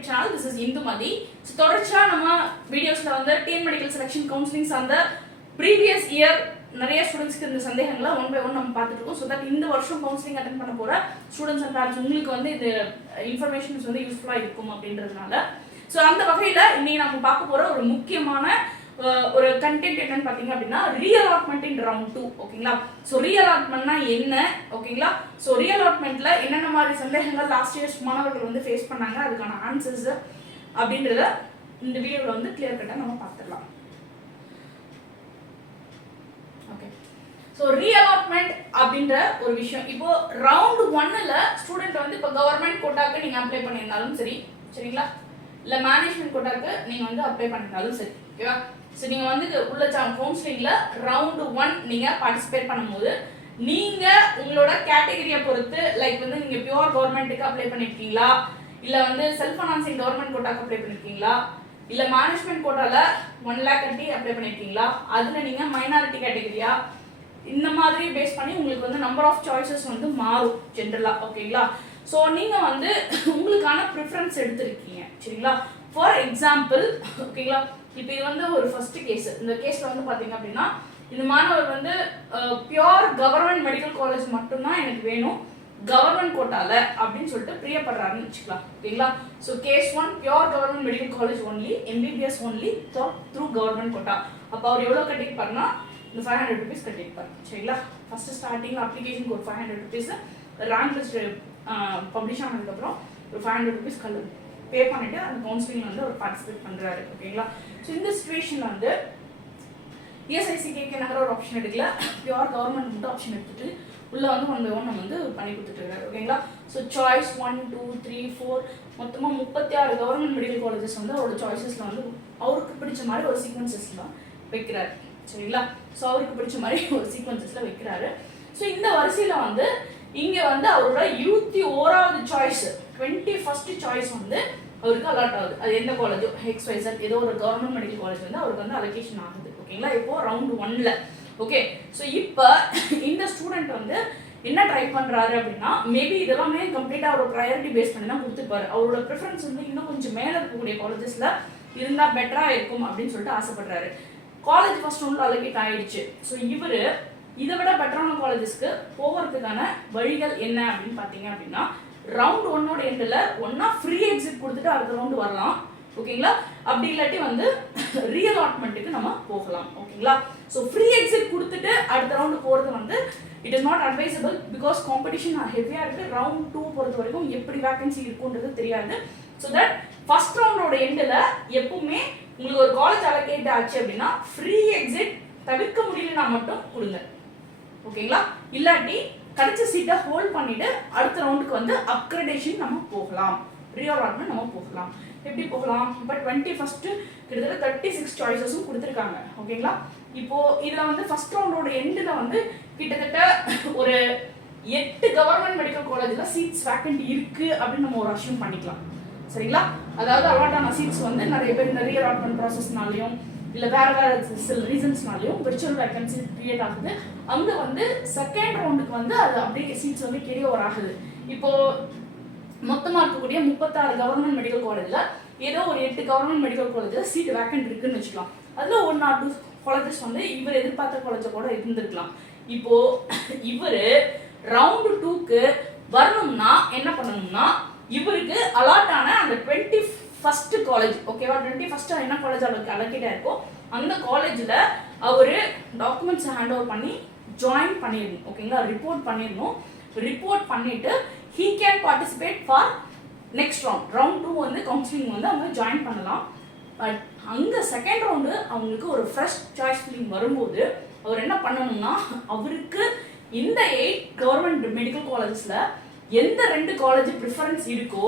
YouTube channel. This is Indumathi. So தொடர்ச்சியா நம்ம வீடியோஸ்ல வந்து டிஎன் மெடிக்கல் செலெக்ஷன் கவுன்சிலிங்ஸ் அந்த ப்ரீவியஸ் இயர் நிறைய ஸ்டூடெண்ட்ஸ்க்கு இந்த சந்தேகங்களை ஒன் பை ஒன் நம்ம பார்த்துட்டு இருக்கோம். ஸோ தட் இந்த வருஷம் கவுன்சிலிங் அட்டென்ட் பண்ண போற ஸ்டூடெண்ட்ஸ் அண்ட் பேரண்ட்ஸ் உங்களுக்கு வந்து இந்த இன்ஃபர்மேஷன்ஸ் வந்து யூஸ்ஃபுல்லாக இருக்கும் அப்படின்றதுனால ஸோ அந்த வகையில் இன்னைக்கு நம்ம பார்க்க போற ஒரு முக்கியமான ஒரு கண்டென்ட் என்னன்னு பார்த்தீங்க அப்படின்னா ரீஅலாட்மெண்ட் இன் ரவுண்ட் 2. ஓகேங்களா? ஸோ ரீஅலாட்மெண்ட்னா என்ன? ஓகேங்களா? ஸோ ரீஅலாட்மெண்ட்ல என்னென்ன மாதிரி சந்தேகங்கள் லாஸ்ட் இயர்ஸ் மாணவர்கள் வந்து ஃபேஸ் பண்ணாங்க, அதுக்கான ஆன்சர்ஸ் அப்படின்றத இந்த வீடியோவில் வந்து கிளியர் கட்டாக நம்ம பார்த்துடலாம். ஸோ ரீஅலாட்மெண்ட் அப்படின்ற ஒரு விஷயம், இப்போ ரவுண்ட் 1ல ஸ்டூடெண்ட் வந்து இப்போ கவர்மெண்ட் கோட்டாக்கு நீங்கள் அப்ளை பண்ணியிருந்தாலும் சரி, சரிங்களா, இல்லை மேனேஜ்மெண்ட் கோட்டாக்கு நீங்கள் வந்து அப்ளை பண்ணியிருந்தாலும் சரி, ஓகேவா? ஸோ நீங்கள் வந்து உள்ள கவுன்சிலிங்கில் ரவுண்டு 1 நீங்கள் பார்ட்டிசிபேட் பண்ணும்போது நீங்கள் உங்களோட கேட்டகரியை பொறுத்து லைக் வந்து நீங்கள் பியூர் கவர்மெண்ட்டுக்கு அப்ளை பண்ணியிருக்கீங்களா, இல்லை வந்து செல்ஃப் ஃபைனான்சிங் கவர்மெண்ட் கோட்டாக்கு அப்ளை பண்ணியிருக்கீங்களா, இல்லை மேனேஜ்மெண்ட் கோட்டாவில் 1 lakh கட்டி அப்ளை பண்ணியிருக்கீங்களா, அதில் நீங்கள் மைனாரிட்டி கேட்டகரியா, இந்த மாதிரி பேஸ் பண்ணி உங்களுக்கு வந்து நம்பர் ஆஃப் சாய்ஸஸ் வந்து மாறும் ஜென்ரலாக. ஓகேங்களா? ஸோ நீங்கள் வந்து உங்களுக்கான ப்ரிஃபரன்ஸ் எடுத்திருக்கீங்க, சரிங்களா? ஃபார் எக்ஸாம்பிள், ஓகேங்களா, இப்போ இது வந்து ஒரு ஃபர்ஸ்ட் கேஸ். இந்த கேஸில் வந்து பார்த்தீங்க அப்படின்னா இந்த மாணவர் வந்து பியோர் கவர்மெண்ட் மெடிக்கல் காலேஜ் மட்டும்தான் எனக்கு வேணும் கவர்மெண்ட் கோட்டால அப்படின்னு சொல்லிட்டு பிரியப்படுறாருன்னு வச்சுக்கலாம். ஓகேங்களா? So case 1 pure government medical college only, MBBS only through government quota. அப்போ அவர் எவ்வளோ கட்டிப்பாருன்னா இந்த 500 rupees கட்டியிருப்பார், சரிங்களா? ஃபர்ஸ்ட் ஸ்டார்டிங் அப்ளிகேஷனுக்கு ஒரு 500 rupees, ரேங்க் லிஸ்ட் பப்ளிஷ் ஆனதுக்கப்புறம் ஒரு 500 rupees பே பண்ணிட்டு அந்த கவுன்சிலிங் வந்து அவர் பார்ட்டிசிபேட் பண்ணுறாரு. ஓகேங்களா? ஸோ இந்த சுச்சுவேஷனில் வந்து ESIC-KK நகர ஒரு ஆப்ஷன் எடுக்கல, பியூர் கவர்மெண்ட் மட்டும் ஆப்ஷன் எடுத்துட்டு உள்ள வந்து 1 by 1 நம்ம வந்து பண்ணி கொடுத்துட்டு இருக்காரு. ஓகேங்களா? ஸோ சாய்ஸ் 1 2 3 4 மொத்தமாக 36 கவர்மெண்ட் மெடிக்கல் காலேஜஸ் வந்து அவரோட சாய்ஸஸில் வந்து அவருக்கு பிடிச்ச மாதிரி ஒரு சீக்வன்சஸ்ல வைக்கிறாரு, சரிங்களா? ஸோ அவருக்கு பிடிச்ச மாதிரி ஒரு சீக்வன்சஸ்ல வைக்கிறாரு. ஸோ இந்த வரிசையில் வந்து இங்கே வந்து அவரோட 21வது சாய்ஸ் 21st சாய்ஸ் வந்து அவருக்கு அலாட் ஆகுது. அது எந்த காலேஜோ XYZ ஏதோ ஒரு கவர்மெண்ட் மெடிக்கல் காலேஜ் வந்து அவருக்கு வந்து அலோகேஷன் ஆகுது. ஓகேங்களா? இப்போ ரவுண்ட் 1ல. ஓகே, ஸோ இப்போ இந்த ஸ்டூடெண்ட் வந்து என்ன ட்ரை பண்ணுறாரு அப்படின்னா மேபி இதெல்லாமே கம்ப்ளீட்டாக அவரோட ப்ரையாரிட்டி பேஸ் பண்ணி தான் கொடுத்துருப்பாரு. அவரோட ப்ரிஃபரன்ஸ் வந்து இன்னும் கொஞ்சம் மேலே இருக்கக்கூடிய காலேஜஸில் இருந்தால் பெட்டராக இருக்கும் அப்படின்னு சொல்லிட்டு ஆசைப்படுறாரு. காலேஜ் ஃபர்ஸ்ட் ரவுண்டில் அலோகேட் ஆயிடுச்சு. ஸோ இவர் இதை விட பெட்டரான காலேஜஸ்க்கு போகிறதுக்கான வழிகள் என்ன அப்படின்னு பார்த்தீங்க அப்படின்னா ரவுண்ட் 1ஓட எண்டில் ஒன்னா ஃப்ரீ எக்ஸிட் கொடுத்துட்டு அடுத்த ரவுண்டு வரலாம். ஓகேங்களா? அப்படி இல்லாட்டி வந்து ரீஅலாட்மெண்ட்டுக்கு நம்ம போகலாம். ஓகேங்களா? ஸோ ஃப்ரீ எக்ஸிட் கொடுத்துட்டு அடுத்த ரவுண்டு போகிறது வந்து it is not advisable because competition ஹெவியாக இருக்குது. ரவுண்ட் 2 பொறுத்த வரைக்கும் எப்படி வேகன்சி இருக்குன்றது தெரியாது. ஸோ தட் ஃபர்ஸ்ட் ரவுண்டோட எண்டில் எப்பவுமே உங்களுக்கு ஒரு காலேஜ் அலோகேட் ஆச்சு அப்படின்னா ஃப்ரீ எக்ஸிட் தவிர்க்க முடியலன்னா மட்டும் கொடுங்க. ஓகேங்களா? இல்லாட்டி கிடைச்ச சீட்டை ஹோல்ட் பண்ணிட்டு அடுத்த ரவுண்டுக்கு வந்து அப்கிரேடேஷன் நம்ம போகலாம், ரீஅலாட்மெண்ட் நம்ம போகலாம். எப்படி போகலாம்? இப்போ 21st கிட்டத்தட்ட 36 சாய்ஸஸும் கொடுத்துருக்காங்க. ஓகேங்களா? இப்போ இதில் வந்து ஃபர்ஸ்ட் ரவுண்டோட எண்டில் வந்து கிட்டத்தட்ட ஒரு 8 கவர்மெண்ட் மெடிக்கல் காலேஜில் சீட்ஸ் வேக்கன்ட் இருக்கு அப்படின்னு நம்ம ஒரு அஷ்யூம் பண்ணிக்கலாம், சரிங்களா? அதாவது அலாட்டான சீட்ஸ் வந்து நிறைய பேர் இந்த ரீஅலாட்மெண்ட் ப்ராசஸ்னாலையும் இல்லை வேறு வேறு சில ரீசன்ஸ்னாலையும் விர்ச்சுவல் வேக்கன்சி கிரியேட் ஆகுது. அங்கே வந்து செகண்ட் ரவுண்டுக்கு வந்து அது அப்படியே சீட்ஸ் வந்து கேரி ஓவர் ஆகுது. இப்போ மொத்தமாக இருக்கக்கூடிய 36 கவர்மெண்ட் மெடிக்கல் காலேஜில் ஏதோ ஒரு 8 கவர்மெண்ட் மெடிக்கல் காலேஜில் சீட் வேக்கன்ட் இருக்குன்னு வச்சுக்கலாம். அதில் 1 or 2 காலேஜஸ் வந்து இவர் எதிர்பார்த்த காலேஜை கூட இருந்திருக்கலாம். இப்போ இவர் ரவுண்டு 2க்கு வரணும்னா என்ன பண்ணணும்னா இவருக்கு அலாட் ஆன அந்த 21st காலேஜ், ஓகேவா, 21st என்ன காலேஜ் அவருக்கு அலோகேட்டாக இருக்கோ அந்த காலேஜில் அவர் டாக்குமெண்ட்ஸ் ஹேண்ட் ஓவர் பண்ணி ஜாயின் பண்ணிடணும். ஓகேங்களா? ரிப்போர்ட் பண்ணிடணும். ரிப்போர்ட் பண்ணிட்டு he can participate for next round. Round 2 வந்து கவுன்சிலிங் வந்து அவங்க ஜாயின் பண்ணலாம். பட் அங்கே செகண்ட் ரவுண்டு அவங்களுக்கு ஒரு ஃப்ரெஷ் சாய்ஸ் ஃபில்லிங் வரும்போது அவர் என்ன பண்ணணும்னா அவருக்கு இந்த 8 கவர்மெண்ட் மெடிக்கல் காலேஜஸில் எந்த 2 காலேஜ் ப்ரிஃபரன்ஸ் இருக்கோ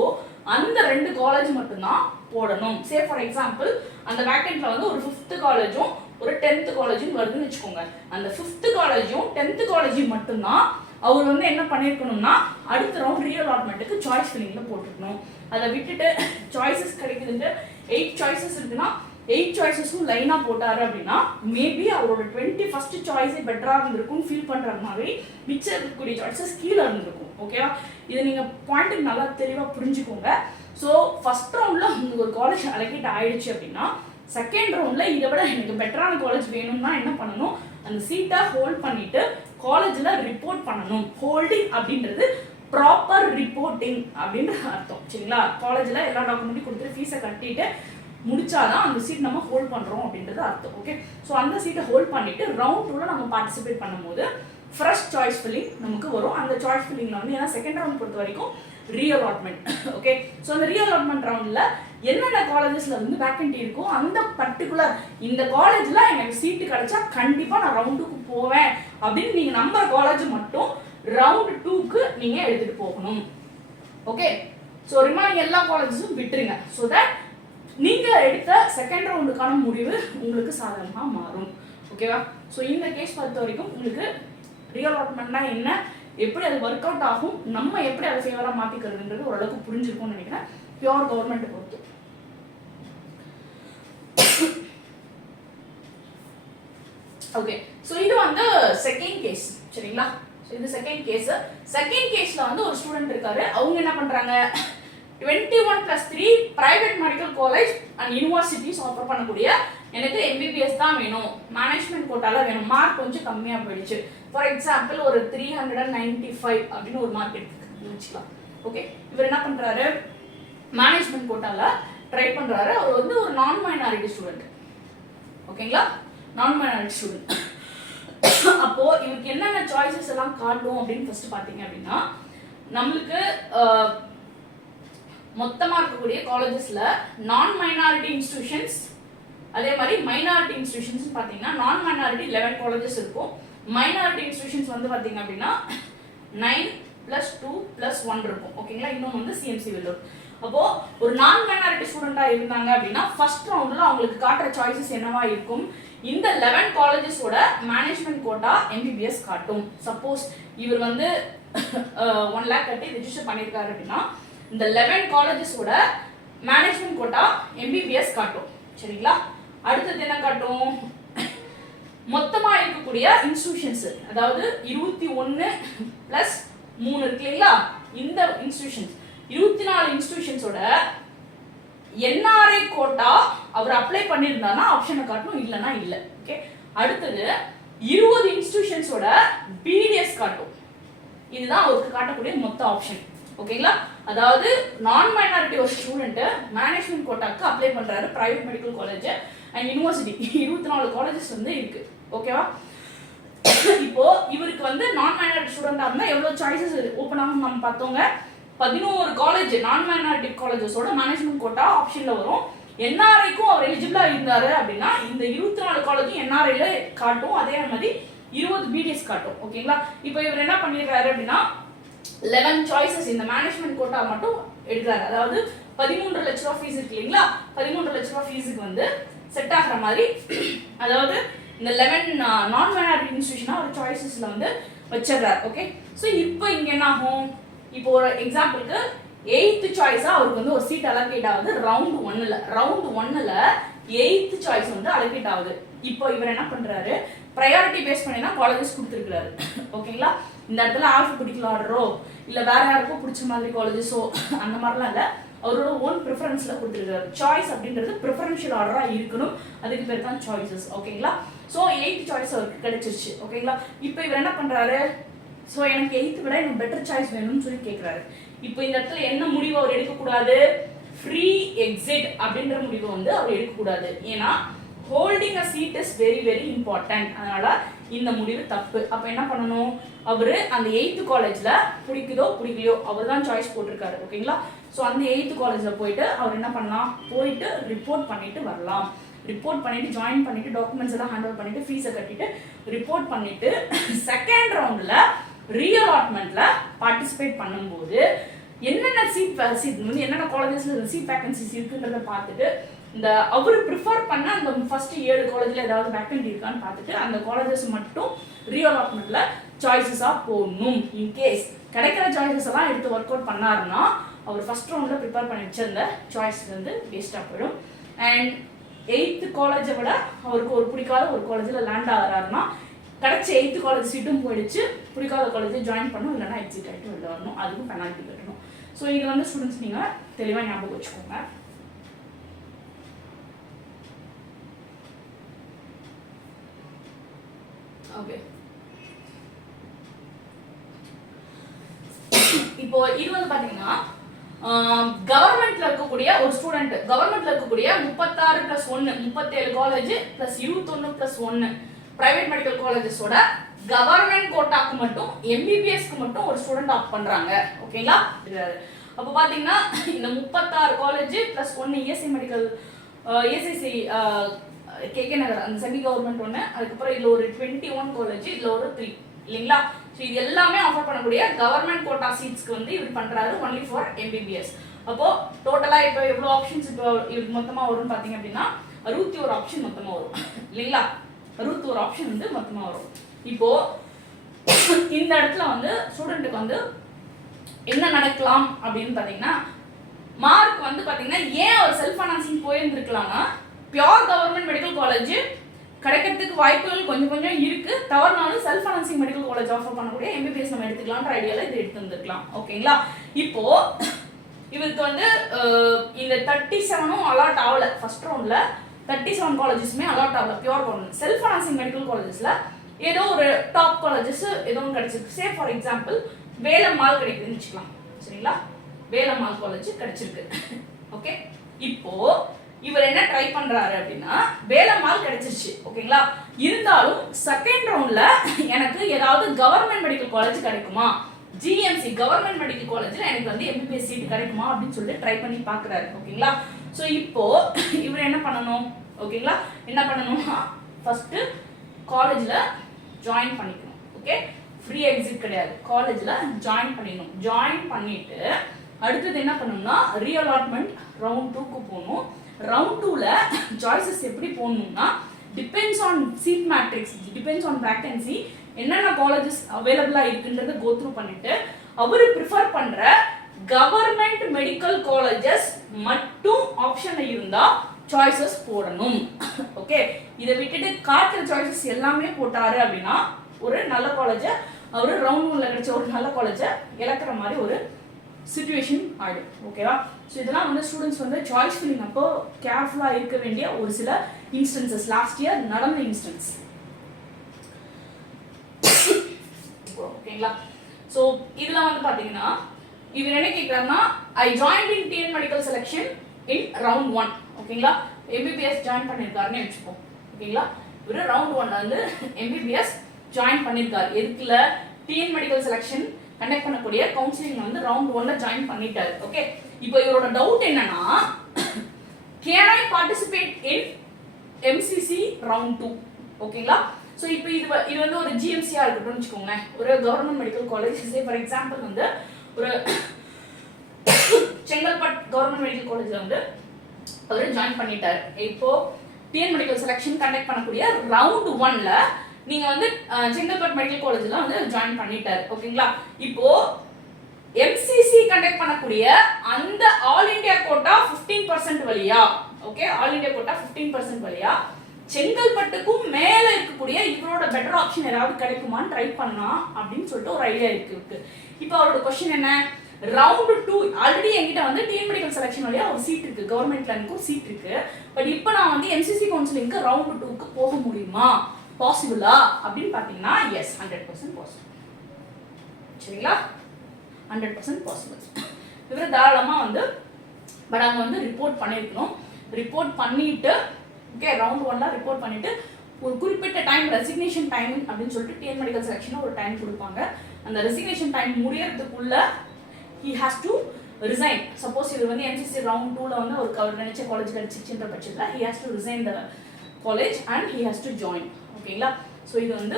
அந்த 2 காலேஜ் மட்டும்தான் போடணும். சே ஃபார் எக்ஸாம்பிள் அந்த வேக்கன்ட்ல வந்து ஒரு 5th காலேஜும் ஒரு 10th காலேஜும் வருதுன்னு வச்சுக்கோங்க. அந்த 5th காலேஜும் 10th காலேஜும் மட்டும்தான் அவர் வந்து என்ன பண்ணியிருக்கணும்னா அடுத்த ரவுண்ட் ரீஅலாட்மெண்ட்டுக்கு சாய்ஸ் ஃபில்லிங்கில் போட்டுருக்கணும். அதை விட்டுட்டு சாய்ஸஸ் கிடைக்குதுன்ட்டு 8 சாய்ஸஸ் இருக்குன்னா 8 சாய்ஸஸும் லைனாக போட்டாரு அப்படின்னா மேபி அவரோட 21st சாய்ஸே பெட்டராக இருந்திருக்கும் ஃபீல் பண்ணுற மாதிரி மிச்சம் இருக்கக்கூடிய சாய்ஸஸ் கீழே இருந்திருக்கும். ஓகேவா? இதை நீங்கள் பாயிண்ட்டுக்கு நல்லா தெளிவாக புரிஞ்சுக்கோங்க. ஸோ ஃபர்ஸ்ட் ரவுண்டில் உங்களுக்கு ஒரு காலேஜ் அலோகேட் ஆயிடுச்சு அப்படின்னா செகண்ட் ரவுண்டில் இதை விட எனக்கு பெட்டரான காலேஜ் வேணும்னா என்ன பண்ணணும், அந்த சீட்டை ஹோல்ட் பண்ணிட்டு காலேஜில் ரிப்போர்ட் பண்ணணும். ஹோல்டிங் அப்படின்றது ப்ராப்பர் ரிப்போர்ட்டிங் அப்படின்ற அர்த்தம். சரிங்களா? காலேஜில் எல்லா டாக்குமெண்ட்டையும் கொடுத்துட்டு ஃபீஸை கட்டிட்டு முடிச்சாதான் அந்த சீட் நம்ம ஹோல்ட் பண்ணுறோம் அப்படின்றது அர்த்தம். ஓகே, ஸோ அந்த சீட்டை ஹோல்ட் பண்ணிட்டு ரவுண்ட் 2ல நம்ம பார்ட்டிசிபேட் பண்ணும்போது ஃப்ரெஷ் சாய்ஸ் ஃபில்லிங் நமக்கு வரும். அந்த சாய்ஸ் ஃபில்லிங்கில் வந்து ஏன்னா செகண்ட் ரவுண்ட் பொறுத்த வரைக்கும் ரீஅலாட்மெண்ட். ஓகே, ஸோ அந்த ரீஅலாட்மெண்ட் ரவுண்டில் என்னென்ன காலேஜஸில் வந்து வேக்கன்ட்டி இருக்கோ அந்த பர்டிகுலர் இந்த காலேஜில் எனக்கு சீட்டு கிடைச்சா கண்டிப்பாக நான் ரவுண்ட் 2க்கு போவேன் அப்படின்னு நீங்கள் நம்புற காலேஜ் மட்டும் ரவுண்ட் 2க்கு நீங்கள் எடுத்துகிட்டு போகணும். ஓகே, ஸோ ரிமைனிங் எல்லா காலேஜஸும் விட்டுருங்க. ஸோ தட் நீங்கள் எடுத்த செகண்ட் ரவுண்டுக்கான முடிவு உங்களுக்கு சாதகமாக மாறும். ஓகேவா? ஸோ இந்த கேஸ் பொறுத்த வரைக்கும் உங்களுக்கு ரீஅலாட்மெண்ட்னா என்ன, எப்படி அது ஒர்க் அவுட் ஆகும், நம்ம எப்படி அதை ஃபேவராக மாற்றிக்கிறதுன்றது ஓரளவுக்கு புரிஞ்சிருக்கும்னு நினைக்கிறேன். பியூர் கவர்மெண்ட் பொறுத்து. ஓகே, ஸோ இது வந்து செகண்ட் கேஸ். சரிங்களா? ஸோ இது செகண்ட் கேஸ். செகண்ட் கேஸில் வந்து ஒரு ஸ்டூடெண்ட் இருக்காரு. அவங்க என்ன பண்ணுறாங்க, 21+3 private medical college and universities offer பண்ணக்கூடிய எனக்கு எம்பிபிஎஸ் தான் வேணும், மேனேஜ்மெண்ட் கோட்டால வேணும், மார்க் கொஞ்சம் கம்மியாக போயிடுச்சு. ஃபார் எக்ஸாம்பிள் ஒரு 395 அப்படின்னு ஒரு மார்க் எடுத்துக்கலாம். ஓகே, இவர் என்ன பண்ணுறாரு, மேனேஜ்மெண்ட் கோட்டால ட்ரை பண்ணுறாரு. அவர் வந்து ஒரு நான் மைனாரிட்டி ஸ்டூடெண்ட். ஓகேங்களா? நான் மைனாரிட்டி ஸ்டூடெண்ட். அப்போ இவருக்கு என்னென்ன சாய்ஸஸ் எல்லாம் காட்டும் அப்படின்னு ஃபர்ஸ்ட் பார்த்தீங்க அப்படின்னா, நம்மளுக்கு மொத்தமாக இருக்கக்கூடிய காலேஜஸ்ல நான் மைனாரிட்டி இன்ஸ்டிடியூஷன்ஸ் அதே மாதிரி மைனாரிட்டி இன்ஸ்டிடியூஷன்ஸ் பார்த்தீங்கன்னா நான் மைனாரிட்டி 11 காலேஜஸ் இருக்கும். மைனாரிட்டி இன்ஸ்டிடியூஷன்ஸ் வந்து பார்த்தீங்க அப்படின்னா 9+2+1 இருக்கும். ஓகேங்களா? இன்னும் வந்து சிஎம்சி வெல்லூர். அப்போ ஒரு நான் மைனாரிட்டி ஸ்டூடெண்டா இருந்தாங்க அப்படின்னா ஃபர்ஸ்ட் ரவுண்ட்ல அவங்களுக்கு காட்டுற சாய்ஸஸ் என்னவா இருக்கும், இந்த 11 காலேஜஸோட மேனேஜ்மெண்ட் கோட்டா எம்பிபிஎஸ் காட்டும். சப்போஸ் இவர் வந்து 1 lakh கட்டி ரெஜிஸ்டர் பண்ணியிருக்காரு அப்படின்னா இந்த 11 காலேஜஸோட மேனேஜ்மெண்ட் கோட்டா எம்பிபிஎஸ் காட்டும். சரிங்களா? அடுத்தது என்ன காட்டும், மொத்தமா இருக்கக்கூடிய இன்ஸ்டிடியூஷன்ஸ், அதாவது 21+3 இருக்கு இல்லைங்களா, இந்த இன்ஸ்டிடியூஷன்ஸ் 24 இன்ஸ்டிடியூஷன்ஸோட என்ஆர்ஐ கோட்டா அவர் அப்ளை பண்ணியிருந்தாருன்னா ஆப்ஷனை காட்டணும், இல்லைன்னா இல்லை. ஓகே, அடுத்தது 20 இன்ஸ்டிடியூஷன்ஸோட பிடிஎஸ் காட்டும். இதுதான் அவருக்கு காட்டக்கூடிய மொத்த ஆப்ஷன். ஓகேங்களா? அதாவது நான் மைனாரிட்டி ஒரு ஸ்டூடெண்ட் மேனேஜ்மெண்ட் கோட்டாக்கு அப்ளை பண்றாரு, private medical college and university 24 colleges வந்து இருக்கு. ஓகேவா? இப்போ இவருக்கு வந்து நான் மைனாரிட்டி ஸ்டூடெண்டா இருந்தா எவ்வளவு சாய்ஸஸ் ஓப்பன் ஆகும் நம்ம பார்த்தோங்க. 11 காலேஜ் நான் மைனாரிட்டி காலேஜஸோட மேனேஜ்மெண்ட் கோட்டா ஆப்ஷன்ல வரும். என்ஆர்ஐக்கும் அவர் எலிஜிபிளா இருந்தாரு அப்படின்னா இந்த 24 காலேஜும் என்ஆர்ஐல காட்டும். அதே மாதிரி 20 பிடிஎஸ் காட்டும். ஓகேங்களா? இப்போ இவர் என்ன பண்ணிருக்காரு அப்படின்னா 11 சாய்ஸஸ் இந்த மேனேஜ்மெண்ட் கோட்டா மட்டும் எடுக்கிறாரு. அதாவது 13 லட்ச ரூபாய் ஃபீஸ் இருக்கு இல்லைங்களா, 13 லட்ச ரூபாய் ஃபீஸுக்கு வந்து செட் ஆகிற மாதிரி அதாவது இந்த 11 நான் மைனாரிட்டி இன்ஸ்டிடியூஷனா ஒரு சாய்ஸஸ்ல வந்து வச்சிடுறாரு. ஓகே, ஸோ இப்போ இங்க என்ன ஆகும், இப்போ ஒரு எக்ஸாம்பிளுக்கு 8th சாய்ஸா அவருக்கு வந்து ஒரு சீட் அலோகேட் ஆகுது ரவுண்ட் 1ல. ரவுண்ட் 1ல 8th சாய்ஸ் வந்து அலோகேட் ஆகுது. இப்போ இவர் என்ன பண்றாரு, ப்ரையாரிட்டி பேஸ் பண்ணி தான் காலேஜஸ் கொடுத்துருக்காரு. ஓகேங்களா? இந்த இடத்துல ஆல்ஃபபெட்டிக்கல் ஆர்டரோ இல்ல வேற யாருக்கோ பிடிச்ச மாதிரி காலேஜஸோ அந்த மாதிரிலாம் இல்லை, அவரோட ஓன் ப்ரிஃபரன்ஸ்ல கொடுத்துருக்காரு. சாய்ஸ் அப்படின்றது ப்ரிஃபரன்ஷியல் ஆர்டரா இருக்கணும், அதுக்கு பேர் தான் சாய்ஸஸ். ஓகேங்களா? ஸோ 8th சாய்ஸ் அவருக்கு கிடைச்சிருச்சு. ஓகேங்களா? இப்போ இவர் என்ன பண்றாரு, ஸோ எனக்கு 8th விட எனக்கு பெட்டர் சாய்ஸ் வேணும்னு சொல்லி கேட்குறாரு. இப்போ இந்த இடத்துல என்ன முடிவு அவர் எடுக்கக்கூடாது, ஃப்ரீ எக்ஸிட் அப்படின்ற முடிவை வந்து அவர் எடுக்கக்கூடாது. ஏன்னா holding a seat is very very important. அதனால இந்த முடிவு தப்பு. அப்போ என்ன பண்ணணும், அவரு அந்த 8th காலேஜ்ல பிடிக்குதோ பிடிக்கலையோ அவர் தான் சாய்ஸ் போட்டிருக்காரு. ஓகேங்களா? ஸோ அந்த 8th காலேஜ்ல போயிட்டு அவர் என்ன பண்ணலாம், போயிட்டு ரிப்போர்ட் பண்ணிட்டு வரலாம். ரிப்போர்ட் பண்ணிட்டு ஜாயின் பண்ணிட்டு டாக்குமெண்ட்ஸ் எல்லாம் ஹேண்ட் ஓவர் பண்ணிட்டு ஃபீஸை கட்டிட்டு ரிப்போர்ட் பண்ணிட்டு செகண்ட் ரவுண்ட்ல ரீஅலாட்மெண்ட்ல பார்ட்டிசிபேட் பண்ணும்போது என்னென்ன சீட் வந்து என்னென்ன காலேஜஸ்ல சீட் வேகன்சிஸ் இருக்குன்றத பார்த்துட்டு இந்த அவரு ப்ரிஃபர் பண்ண அந்த ஃபர்ஸ்ட் 7 காலேஜ்ல ஏதாவது வேக்கன்ட் இருக்கான்னு பார்த்துட்டு அந்த காலேஜஸ் மட்டும் ரீஅலாட்மெண்ட்ல சாய்ஸஸா போடணும். இன்கேஸ் கிடைக்கிற சாய்ஸஸ் எல்லாம் எடுத்து ஒர்க் அவுட் பண்ணாருன்னா அவர் ஃபர்ஸ்ட் ரவுண்ட்ல ப்ரிப்பேர் பண்ணி வச்சிருந்த சாய்ஸ் வந்து வேஸ்டா போயிடும். அண்ட் 8th காலேஜை விட அவருக்கு ஒரு பிடிக்காத ஒரு காலேஜில் லேண்ட் ஆகிறாருன்னா கிடைச்ச 8th காலேஜ் சீட்டும் போயிடுச்சு, பிடிக்காத காலேஜை ஜாயின் பண்ணணும், இல்லைன்னா எக்ஸிட் ஆகிட்டு வெளில வரணும், அதுக்கும் பெனால்ட்டி கட்டணும். ஸோ இது வந்து ஸ்டூடெண்ட்ஸ் நீங்கள் தெளிவாக ஞாபகம் வச்சுக்கோங்க. ஓகே, இப்போ இது வந்து பாத்தீங்கன்னா கவர்மெண்ட்ல இருக்கக்கூடிய ஒரு ஸ்டூடெண்ட், கவர்மெண்ட்ல இருக்கக்கூடிய 36+1 37 காலேஜ் பிளஸ் 21+1 பிரைவேட் மெடிக்கல் காலேஜஸோட கவர்மெண்ட் கோட்டாக்கு மட்டும் எம்பிபிஎஸ்க்கு மட்டும் ஒரு ஸ்டூடெண்ட் ஆப்ட் பண்றாங்க. ஓகேங்களா? அப்போ பாத்தீங்கன்னா இந்த 36 college plus 1 ESI medical ESIC KK Nagar அந்த செமி கவர்மெண்ட் ஒன்று, அதுக்கப்புறம் இதுல ஒரு 21 காலேஜ், இதுல ஒரு 3 இல்லைங்களா? ஸோ இது எல்லாமே ஆஃபர் பண்ணக்கூடிய கவர்மெண்ட் கோட்டா சீட்ஸ்க்கு வந்து இவர் பண்றாரு ஒன்லி ஃபார் எம்பிபிஎஸ். அப்போ டோட்டலா இப்போ எவ்வளோ ஆப்ஷன்ஸ் இப்போ இவருக்கு மொத்தமா வரும்னு பாத்தீங்க அப்படின்னா 61 ஆப்ஷன் மொத்தமா வரும் இல்லைங்களா? 61 ஆப்ஷன் வந்து மொத்தமா வரும். இப்போ இந்த இடத்துல வந்து ஸ்டூடெண்ட்டுக்கு வந்து என்ன நடக்கலாம் அப்படின்னு பாத்தீங்கன்னா, மார்க் வந்து பாத்தீங்கன்னா ஏன் அவர் செல்ஃப் ஃபைனான்சிங் போயிருந்துருக்கலாம்னா, பியோர் கவர்மெண்ட் மெடிக்கல் காலேஜ் கிடைக்கிறதுக்கு வாய்ப்புகள் கொஞ்சம் கொஞ்சம் இருக்கு, தவறுனாலும் self financing medical college offer பண்ணக்கூடிய எம்பிபிஎஸ் நம்ம எடுத்துக்கலாம்ன்ற ஐடியால இது எடுத்து வந்துருக்கலாம். ஓகேங்களா? இப்போ இவருக்கு வந்து இந்த 37 அலாட் ஆகல. ஃபர்ஸ்ட் ரவுண்ட்ல 37 காலேஜஸ்மே அலாட் ஆகல pure government. Self financing medical காலேஜஸ்ல ஏதோ ஒரு டாப் காலேஜஸ் ஏதோ ஒன்று கிடைச்சிருக்கு. சே ஃபார் எக்ஸாம்பிள் வேலம்மாள் கிடைக்குதுன்னு வச்சுக்கலாம். சரிங்களா? வேலம்மாள் காலேஜ் கிடைச்சிருக்கு. ஓகே, இப்போ இவர் என்ன ட்ரை பண்றாரு அப்படின்னா, வேலம்மாள் கிடைச்சிருச்சு. ஓகேங்களா? இருந்தாலும் செகண்ட் ரவுண்ட்ல எனக்கு ஏதாவது கவர்மெண்ட் மெடிக்கல் காலேஜ் கிடைக்குமா, ஜிஎம்சி கவர்மெண்ட் மெடிக்கல் காலேஜ்ல எனக்கு வந்து எம்பிபிஎஸ் சீட் கிடைக்குமா அப்படின்னு சொல்லி ட்ரை பண்ணி பாக்குறாரு. ஓகேங்களா? ஸோ இப்போ இவர் என்ன பண்ணணும், ஓகேங்களா, என்ன பண்ணணும்னா ஃபர்ஸ்ட் காலேஜ்ல ஜாயின் பண்ணிக்கணும். ஓகே, ஃப்ரீ எக்ஸிட் கிடையாது, காலேஜ்ல ஜாயின் பண்ணிடணும். ஜாயின் பண்ணிட்டு அடுத்தது என்ன பண்ணணும்னா ரீஅலாட்மெண்ட் ரவுண்ட் 2க்கு போகணும். ரவுண்ட் 2ல சாய்ஸஸ் எப்படி போடணும்னா depends on seat matrix, depends on vacancy, என்னென்ன காலேஜஸ் அவைலபிளா இருக்குன்றத கோ த்ரூ பண்ணிட்டு அவரு ப்ரிஃபர் பண்ற கவர்மெண்ட் மெடிக்கல் காலேஜஸ் மட்டும் ஆப்ஷன்ல இருந்தா சாய்ஸஸ் போடணும். ஓகே, இதை விட்டுட்டு காட்டுற சாய்ஸஸ் எல்லாமே போட்டாரு அப்படின்னா ஒரு நல்ல காலேஜ அவரு ரவுண்ட் 1ல கிடைச்ச ஒரு நல்ல காலேஜ இழக்கிற மாதிரி ஒரு சிச்சுவேஷன் ஆயிடும். ஓகேவா? ஸோ இதெல்லாம் வந்து ஸ்டூடெண்ட்ஸ் வந்து சாய்ஸ் ஃபில்லிங் அப்போ கேர்ஃபுல்லாக இருக்க வேண்டிய ஒரு சில இன்ஸ்டன்சஸ், லாஸ்ட் இயர் நடந்த இன்ஸ்டன்ஸ். ஓகேங்களா? ஸோ இதில் வந்து பார்த்தீங்கன்னா இவர் என்ன கேட்குறாருன்னா, I join in TN medical selection in round 1. ஓகேங்களா? எம்பிபிஎஸ் ஜாயின் பண்ணியிருக்காருன்னு வச்சுப்போம். ஓகேங்களா? இவர் ரவுண்ட் 1ல வந்து எம்பிபிஎஸ் ஜாயின் பண்ணியிருக்காரு. எதுக்குல டிஎன் மெடிக்கல் செலெக்ஷன் கண்டக்ட் பண்ணக்கூடிய கவுன்சிலிங் வந்து ரவுண்ட் 1ல ஜாயின் பண்ணிட்டாரு. ஓகே, இப்போ இவரோட டவுட் என்னன்னா, can I participate in MCC round 2? ஓகேங்களா? ஸோ இப்போ இது வந்து ஒரு ஜிஎம்சியா இருக்கட்டும்னு வச்சுக்கோங்களேன், ஒரு government medical college. For example வந்து ஒரு செங்கல்பட் கவர்மெண்ட் மெடிக்கல் காலேஜ்ல வந்து அவர் ஜாயின் பண்ணிட்டாரு. இப்போ டிஎன் மெடிக்கல் செலெக்ஷன் கண்டக்ட் பண்ணக்கூடிய ரவுண்ட் 1ல நீங்க வந்து செங்கல்பட் மெடிக்கல் காலேஜ்ல வந்து ஜாயின் பண்ணிட்டாரு. ஓகேங்களா? இப்போ எம்சிசி கண்டக்ட் பண்ணக்கூடிய அந்த ஆல் இந்தியா கோட்டா 15% வழியா, ஓகே, ஆல் இந்தியா கோட்டா 15% வழியா செங்கல்பட்டுக்கும் மேல இருக்கக்கூடிய இவரோட பெட்டர் ஆப்ஷன் ஏதாவது கிடைக்குமான்னு ட்ரை பண்ணா அப்படின்னு சொல்லிட்டு ஒரு ஐடியா இருக்கு. இப்போ அவரோட क्वेश्चन என்ன, ரவுண்ட் 2 ஆல்ரெடி என்கிட்ட வந்து டிஎன் மெடிக்கல் செலெக்ஷன் வழியா ஒரு சீட் இருக்கு, கவர்மெண்ட்ல எனக்கு ஒரு சீட் இருக்கு. பட் இப்போ நான் வந்து எம்சிசி கவுன்சிலிங்க்கு ரவுண்ட் 2க்கு போக முடியுமா, பாசிபிளா அப்படின்னு பாத்தீங்கன்னா எஸ், 100% பாசிபிள். சரிங்களா? 100% பாசிபிள். இவர் தாராளமா வந்து பட் அங்க வந்து ரிப்போர்ட் பண்ணிருக்கணும். ரிப்போர்ட் பண்ணிட்டு ஓகே, ரவுண்ட் 1ல ரிப்போர்ட் பண்ணிட்டு ஒரு குறிப்பிட்ட டைம் ரெசிக்னேஷன் டைம் அப்படின்னு சொல்லிட்டு டிஎன் மெடிக்கல் செலெக்ஷன் ஒரு டைம் கொடுப்பாங்க. அந்த ரெசிக்னேஷன் டைம் முடியறதுக்குள்ள he has to resign. Suppose இது வந்து எம்சிசி ரவுண்ட் 2ல வந்து ஒரு அவர் நினைச்ச காலேஜ் கிடைச்சிச்சுன்ற பட்சத்துல he has to resign the college and he has to join. ஓகேங்களா? ஸோ இது வந்து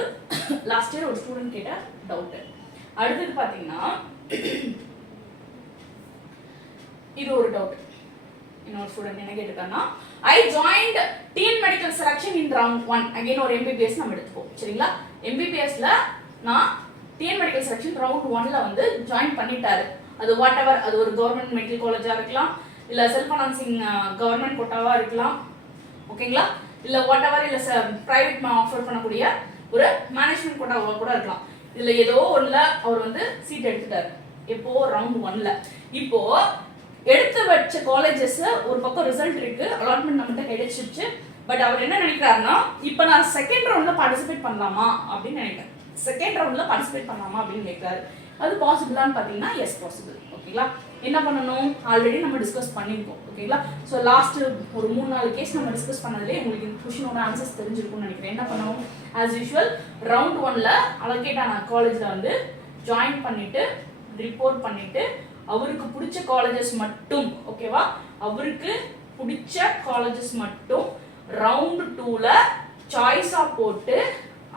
லாஸ்ட் இயர் ஒரு ஸ்டூடெண்ட் கேட்ட டவுட். அடுத்தது பார்த்தீங்கன்னா இது ஒரு டவுட். இன்னொரு ஸ்டூடெண்ட் என்ன கேட்டிருக்காங்கன்னா, I joined TN medical selection in round 1. Again ஒரு எம்பிபிஎஸ் நம்ம எடுத்துப்போம். சரிங்களா? எம்பிபிஎஸ்ல நான் டிஎன் மெடிக்கல் செலெக்ஷன் ரவுண்ட் 1ல வந்து ஜாயின் பண்ணிட்டாரு. அது வாட் எவர், அது ஒரு கவர்மெண்ட் மெடிக்கல் காலேஜா இருக்கலாம், இல்ல செல்ஃப் ஃபைனான்சிங் கவர்மெண்ட் கோட்டாவா இருக்கலாம். ஓகேங்களா? இல்ல வாட் எவர், இல்ல பிரைவேட் ஆஃபர் பண்ணக்கூடிய ஒரு மேனேஜ்மெண்ட் கோட்டாவா கூட இருக்கலாம். இதுல ஏதோ ஒண்ணுல அவர் வந்து சீட் எடுத்துட்டாரு. எப்போ ரவுண்ட் 1ல. இப்போ எடுத்து வச்ச காலேஜஸ் ஒரு பக்கம் ரிசல்ட் இருக்கு, அலாட்மெண்ட் நம்மகிட்ட கிடைச்சிருச்சு. பட் அவர் என்ன நினைக்கிறாருன்னா, இப்போ நான் செகண்ட் ரவுண்ட்ல பார்ட்டிசிபேட் பண்ணலாமா அப்படின்னு நினைக்கிறேன். செகண்ட் ரவுண்ட்ல பார்ட்டிசிபேட் பண்ணலாமா அப்படின்னு நினைக்கிறாரு. அது பாசிபிளான்னு பார்த்தீங்கன்னா எஸ் பாசிபிள். ஓகேங்களா, என்ன பண்ணணும் ஆல்ரெடி நம்ம டிஸ்கஸ் பண்ணியிருக்கோம். ஓகேங்களா, ஸோ லாஸ்ட் ஒரு 3-4 கேஸ் நம்ம டிஸ்கஸ் பண்ணதுலேயே உங்களுக்கு இந்த கொஷினோட ஆன்சர்ஸ் தெரிஞ்சிருக்கும்னு நினைக்கிறேன். என்ன பண்ணணும், ஆஸ் யூஷுவல் ரவுண்ட் 1ல அலோகேட் ஆன காலேஜில் வந்து ஜாயின் பண்ணிட்டு ரிப்போர்ட் பண்ணிட்டு அவருக்கு பிடிச்ச காலேஜஸ் மட்டும், ஓகேவா, அவருக்கு பிடிச்ச காலேஜஸ் மட்டும் ரவுண்ட் 2ல சாய்ஸா போட்டு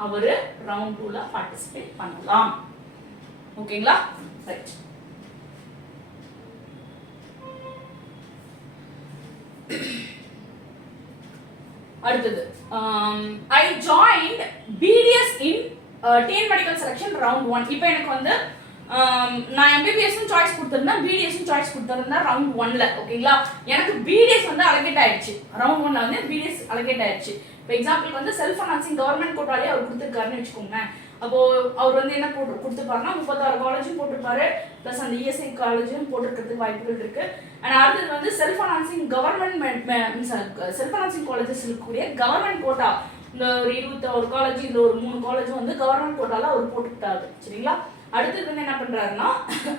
அவரு ரவுண்ட் 2ல பார்ட்டிசிபேட் பண்ணலாம். ஓகேங்களா, ரைட். அடுத்தது I joined BDS in TN medical selection round 1. இப்போ எனக்கு வந்து நான் எம்பிபிஎஸும் சாய்ஸ் கொடுத்துருந்தேன், பிடிஎஸும் சாய்ஸ் கொடுத்துருந்தேன் ரவுண்ட் 1ல. ஓகேங்களா, எனக்கு பிடிஎஸ் வந்து அலோகேட் ஆயிடுச்சு. ரவுண்ட் 1ல வந்து பிடிஎஸ் அலோகேட் ஆயிடுச்சு. இப்போ எக்ஸாம்பிளுக்கு வந்து செல்ஃப் ஃபைனான்சிங் கவர்மெண்ட் கோட்டாலே அவர் கொடுத்துருக்காருன்னு வச்சுக்கோங்க. அப்போ அவர் வந்து என்ன கொடுத்துருப்பாருன்னா 36 காலேஜும் போட்டிருப்பாரு, பிளஸ் அந்த இஎஸ்ஐ காலேஜும் போட்டுருக்கிறதுக்கு வாய்ப்புகள் இருக்கு. அண்ட் அடுத்தது வந்து self financing government self financing colleges இருக்கக்கூடிய கவர்மெண்ட் கோட்டா, இந்த ஒரு 21 காலேஜ், இந்த ஒரு 3 காலேஜும் வந்து கவர்மெண்ட் கோட்டால அவர் போட்டுக்கிட்டாரு. சரிங்களா, அடுத்தது வந்து என்ன பண்றாருன்னா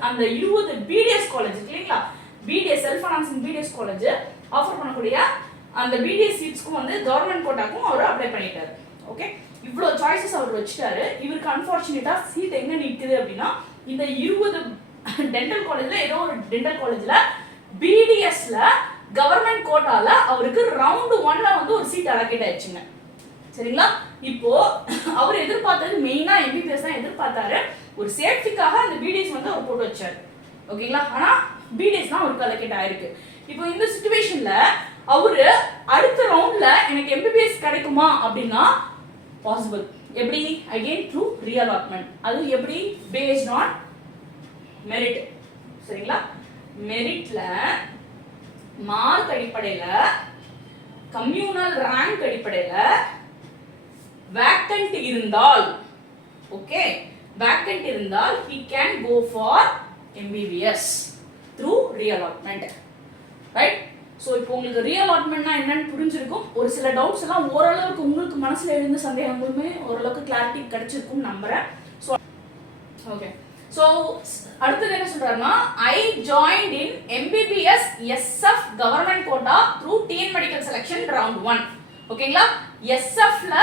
அந்த 20 பிடிஎஸ் காலேஜ் இல்லைங்களா, BDS self financing BDS college offer பண்ணக்கூடிய அந்த பிடிஎஸ் சீட்ஸ்க்கும் வந்து கவர்மெண்ட் கோட்டாக்கும் அவர் அப்ளை பண்ணிட்டாரு. ஓகே, இவ்வளோ சாய்ஸஸ் அவர் வச்சுட்டாரு. இவருக்கு அன்பார்ச்சுனேட்டா சீட் எங்க நிற்குது அப்படின்னா, இந்த 20 டென்டல் காலேஜ்ல ஏதோ ஒரு டென்டல் காலேஜ்ல பிடிஎஸ்ல கவர்மெண்ட் கோட்டால அவருக்கு ரவுண்ட் 1ல வந்து ஒரு சீட் அலோகேட் ஆயிடுச்சுங்க. சரிங்களா, இப்போ அவர் எதிர்பார்த்தது மெயினா எம்பிபிஎஸ் தான் எதிர்பார்த்தாரு. ஒரு சேஃப்டிக்காக அந்த பிடிஎஸ் வந்து அவர் போட்டு வச்சாரு. ஓகேங்களா, ஆனா பிடிஎஸ் தான் அவருக்கு அலோகேட் ஆயிருக்கு. இப்போ இந்த சிச்சுவேஷன்ல அவரு அடுத்த ரவுண்ட்ல எனக்கு எம்பிபிஎஸ் கிடைக்குமா அப்படின்னா பாசிபிள். எப்படி, அகைன் த்ரூ ரீஅலாட்மெண்ட். அது எப்படி, பேஸ்ட் ஆன் மெரிட். சரிங்களா, மெரிட்ல மார்க் அடிப்படையில கம்யூனல் ரேங்க் அடிப்படையில வேக்கன்ட் இருந்தால், ஓகே, வேக்கன்ட் இருந்தால் he can go for MBBS through reallotment. Right. So இப்போ உங்களுக்கு ரீஅலாட்மெண்ட்னா என்னன்னு புரிஞ்சிருக்கும். ஒரு சில டவுட்ஸ் எல்லாம் ஓரளவுக்கு உங்களுக்கு மனசுல எழுந்த சந்தேகங்களுமே ஓரளவுக்கு கிளாரிட்டி கிடைச்சிருக்கும் நம்புறேன். ஸோ ஓகே, ஸோ அடுத்தது என்ன சொல்றாருன்னா, I joined in MBBS SF government quota through TN medical selection round 1. ஓகேங்களா, எஸ்எஃப்ல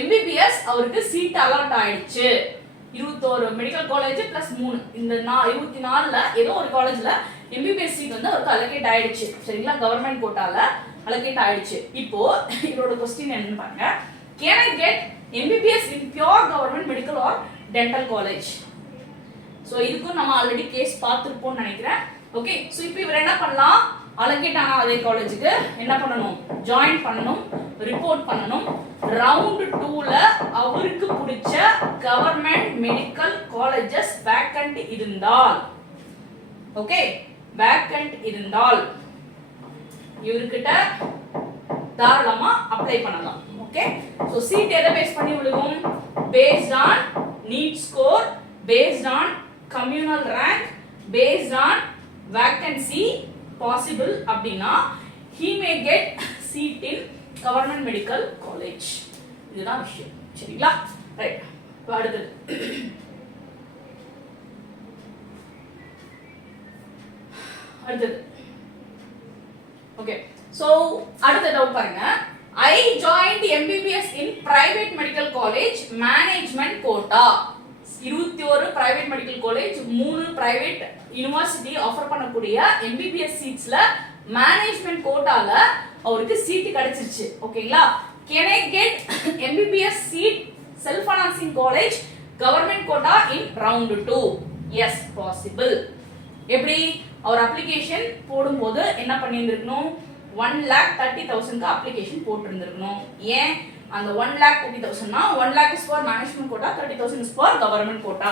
எம்பிபிஎஸ் அவருக்கு சீட் அலாட் ஆயிடுச்சு. 21 மெடிக்கல் காலேஜ் பிளஸ் 3, இந்த 24ல ஏதோ ஒரு காலேஜ்ல எம்பிபிஎஸ் சீட் வந்து அவருக்கு அலோகேட் ஆயிடுச்சு. சரிங்களா, கவர்மெண்ட் கோட்டால அலோகேட் ஆயிடுச்சு. இப்போ இதோட क्वेश्चन என்னன்னு பாருங்க, can I get MBBS in pure government medical or dental college? So இதுக்கு நம்ம ஆல்ரெடி கேஸ் பார்த்திருப்போம்னு நினைக்கிறேன். ஓகே, சோ இப்போ இவர் என்ன பண்ணலாம், அலோகேட் ஆன அதே காலேஜுக்கு என்ன பண்ணணும், ஜாயின் பண்ணணும், ரிப்போர்ட் பண்ணணும். ரவுண்ட் 2ல அவருக்கு பிடிச்ச கவர்மெண்ட் மெடிக்கல் காலேஜஸ் வேக்கன்ட் இருந்தால், ஓகே, வேக்கன்ட் இருந்தால் இவர்கிட்ட தாராளமா அப்ளை பண்ணலாம். ஓகே, சோ சீட் எதை பேஸ் பண்ணி விழுகும், based on NEET score, based on communal rank, based on vacancy possible அப்படின்னா he may get seat in government medical college. இதுதான் விஷயம். சரிங்களா, ரைட். அடுத்தது ஓகே, சோ அடுத்த டவுட் பாருங்க, I joined MBBS in private medical college management quota. 21 private medical college, 3 private university offer பண்ணக்கூடிய MBBS சீட்ஸ்ல management கோட்டால அவருக்கு seat கிடைச்சிருச்சு. ஓகேங்களா, can I get MBBS seat self financing college government quota in round 2? yes possible. எப்படி, அவர் application போடும்போது என்ன பண்ணியிருந்திருக்கணும், 1,30,000க்கு application போட்டிருந்திருக்கணும். ஏன் அந்த 1,30,000னா 1 lakh is for management quota, 30,000 is for government quota.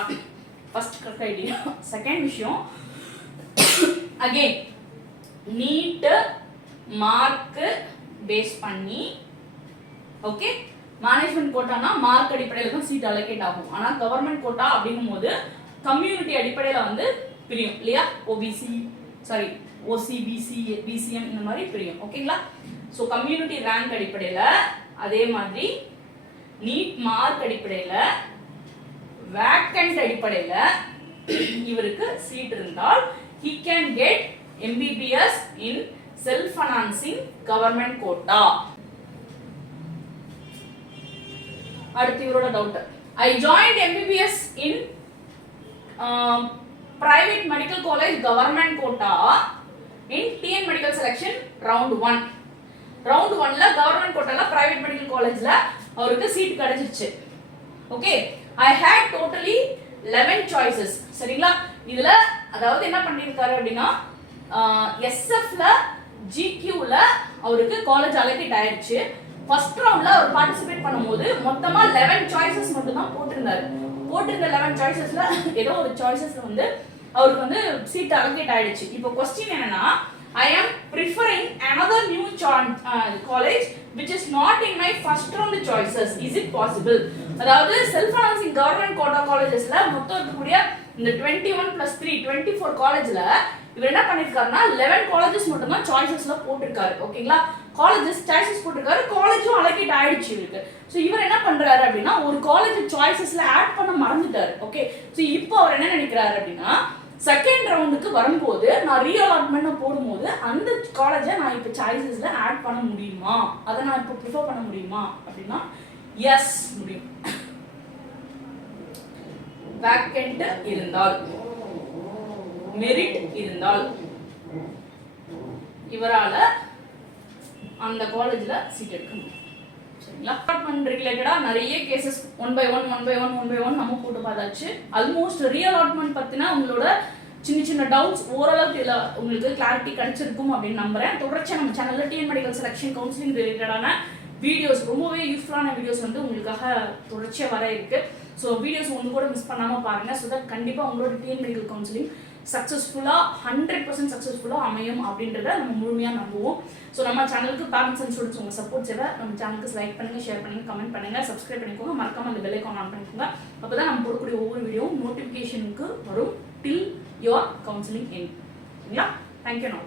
First criteria. Second விஷயம், again NEET mark base பண்ணி, okay, management கோட்டானா mark அடிப்படையில் தான் seat allocate ஆகும். ஆனால் கவர்மெண்ட் கோட்டா அப்படிங்கும் போது கம்யூனிட்டி அடிப்படையில் வந்து பிரியும் இல்லையா, OBC sorry OC BC BCM இந்த மாதிரி பிரியும். ஓகேங்களா? ஸோ கம்யூனிட்டி ரேங்க் அடிப்படையில், அதே மாதிரி நீட் மார்க் அடிப்படையில், வேக்கண்ட் அடிப்படையில் இவருக்கு சீட் இருந்தால் he can get MBBS in self financing government quota. அடுத்து இவரோட doubt, I joined MBBS in private medical college government quota in TN medical selection round 1. round 1ல government quota private medical collegeல அவருக்கு seat கிடைச்சிருச்சு. Okay, I had totally 11 choices. சரிங்களா? இதுல அதாவது என்ன பண்ணிருக்காரு அப்படின்னா எஸ்எஃப்ல ஜிக்யூல அவருக்கு காலேஜ் அலோகேட் ஆயிருச்சு. ஃபர்ஸ்ட் ரவுண்ட்ல அவர் பார்ட்டிசிபேட் பண்ணும்போது மொத்தமா 11 சாய்ஸஸ் மட்டும் தான் போட்டிருந்தாரு. போட்டிருந்த 11 சாய்ஸஸ்ல ஏதோ ஒரு சாய்ஸஸ்ல வந்து அவருக்கு வந்து சீட் அலோகேட் ஆயிடுச்சு. இப்போ क्वेश्चन என்னன்னா, I am preferring another new college which is not in my first round choices. Is it possible? அதாவது செல்ஃப் ஃபைனான்சிங் கவர்மெண்ட் கோட்டா காலேஜஸ்ல மொத்தம் இருக்கக்கூடிய இந்த 21 + 3 24 காலேஜ்ல இவர் என்ன பண்ணிருக்காருன்னா 11 காலேஜஸ் மட்டும் தான் சாய்ஸஸ்ல போட்டிருக்காரு. ஓகேங்களா? காலேஜஸ் சாய்ஸஸ் போட்டிருக்காரு, காலேஜும் அலோகேட் ஆயிடுச்சு இவருக்கு. ஸோ இவர் என்ன பண்றாரு அப்படின்னா ஒரு காலேஜ் சாய்ஸஸ்ல ஆட் பண்ண மறந்துட்டாரு. ஓகே, ஸோ இப்போ அவர் என்ன நினைக்கிறாரு அப்படின்னா செகண்ட் ரவுண்டுக்கு வரும்போது நான் ரீஅலாட்மெண்ட் போடும்போது அந்த காலேஜை நான் இப்போ சாய்ஸஸ்ல ஆட் பண்ண முடியுமா, அதை நான் இப்போ ப்ரிஃபர் பண்ண முடியுமா அப்படின்னா எஸ் முடியும். வேக்கண்ட் இருந்தால், மெரிட் இருந்தால் இவரால அந்த காலேஜ்ல சீட் எடுக்க முடியும். சரிங்களா? அலாட்மெண்ட் ரிலேட்டடா நிறைய கேसेस 1 by 1 நம்ம போட்டு பார்த்தாச்சு. ஆல்மோஸ்ட் ரீஅலாட்மெண்ட் பத்தினா உங்களோட சின்ன சின்ன டவுட்ஸ் ஓரளவுக்கு இல்ல உங்களுக்கு கிளாரிட்டி கிடைச்சிருக்கும் அப்படின்னு நம்புறேன். தொடர்ச்சியா நம்ம சேனல்ல டிஎன் மெடிக்கல் செலக்ஷன் கவுன்சிலிங் ரிலேட்டடான வீடியோஸ், ரொம்பவே யூஸ்ஃபுல்லான வீடியோஸ் வந்து உங்களுக்காக தொடர்ச்சியா வர இருக்கு. ஸோ வீடியோஸ் ஒன்று கூட மிஸ் பண்ணாம பாருங்க. ஸோ தட் கண்டிப்பா உங்களோட டிஎன் மெடிக்கல் கவுன்சிலிங் சக்ஸஸ்ஃபுல்லா 100% சக்ஸஸ்ஃபுல்லா அமையும் அப்படின்றத நம்ம முழுமையா நம்புவோம். ஸோ நம்ம சேனலுக்கு பேரண்ட்ஸ் அண்ட் ஸ்டூடெண்ட்ஸ் உங்க சப்போர்ட் சேவை நம்ம சேனலுக்கு லைக் பண்ணுங்க, ஷேர் பண்ணுங்க, கமெண்ட் பண்ணுங்க, சப்ஸ்கிரைப் பண்ணிக்கோங்க, மறக்காம அந்த பெல் ஐகான் ஆன் பண்ணிக்கோங்க. அப்பதான் நம்ம போடக்கூடிய ஒவ்வொரு வீடியோவும் நோட்டிஃபிகேஷனுக்கு வரும் till your counseling end. Yeah, thank you. Now.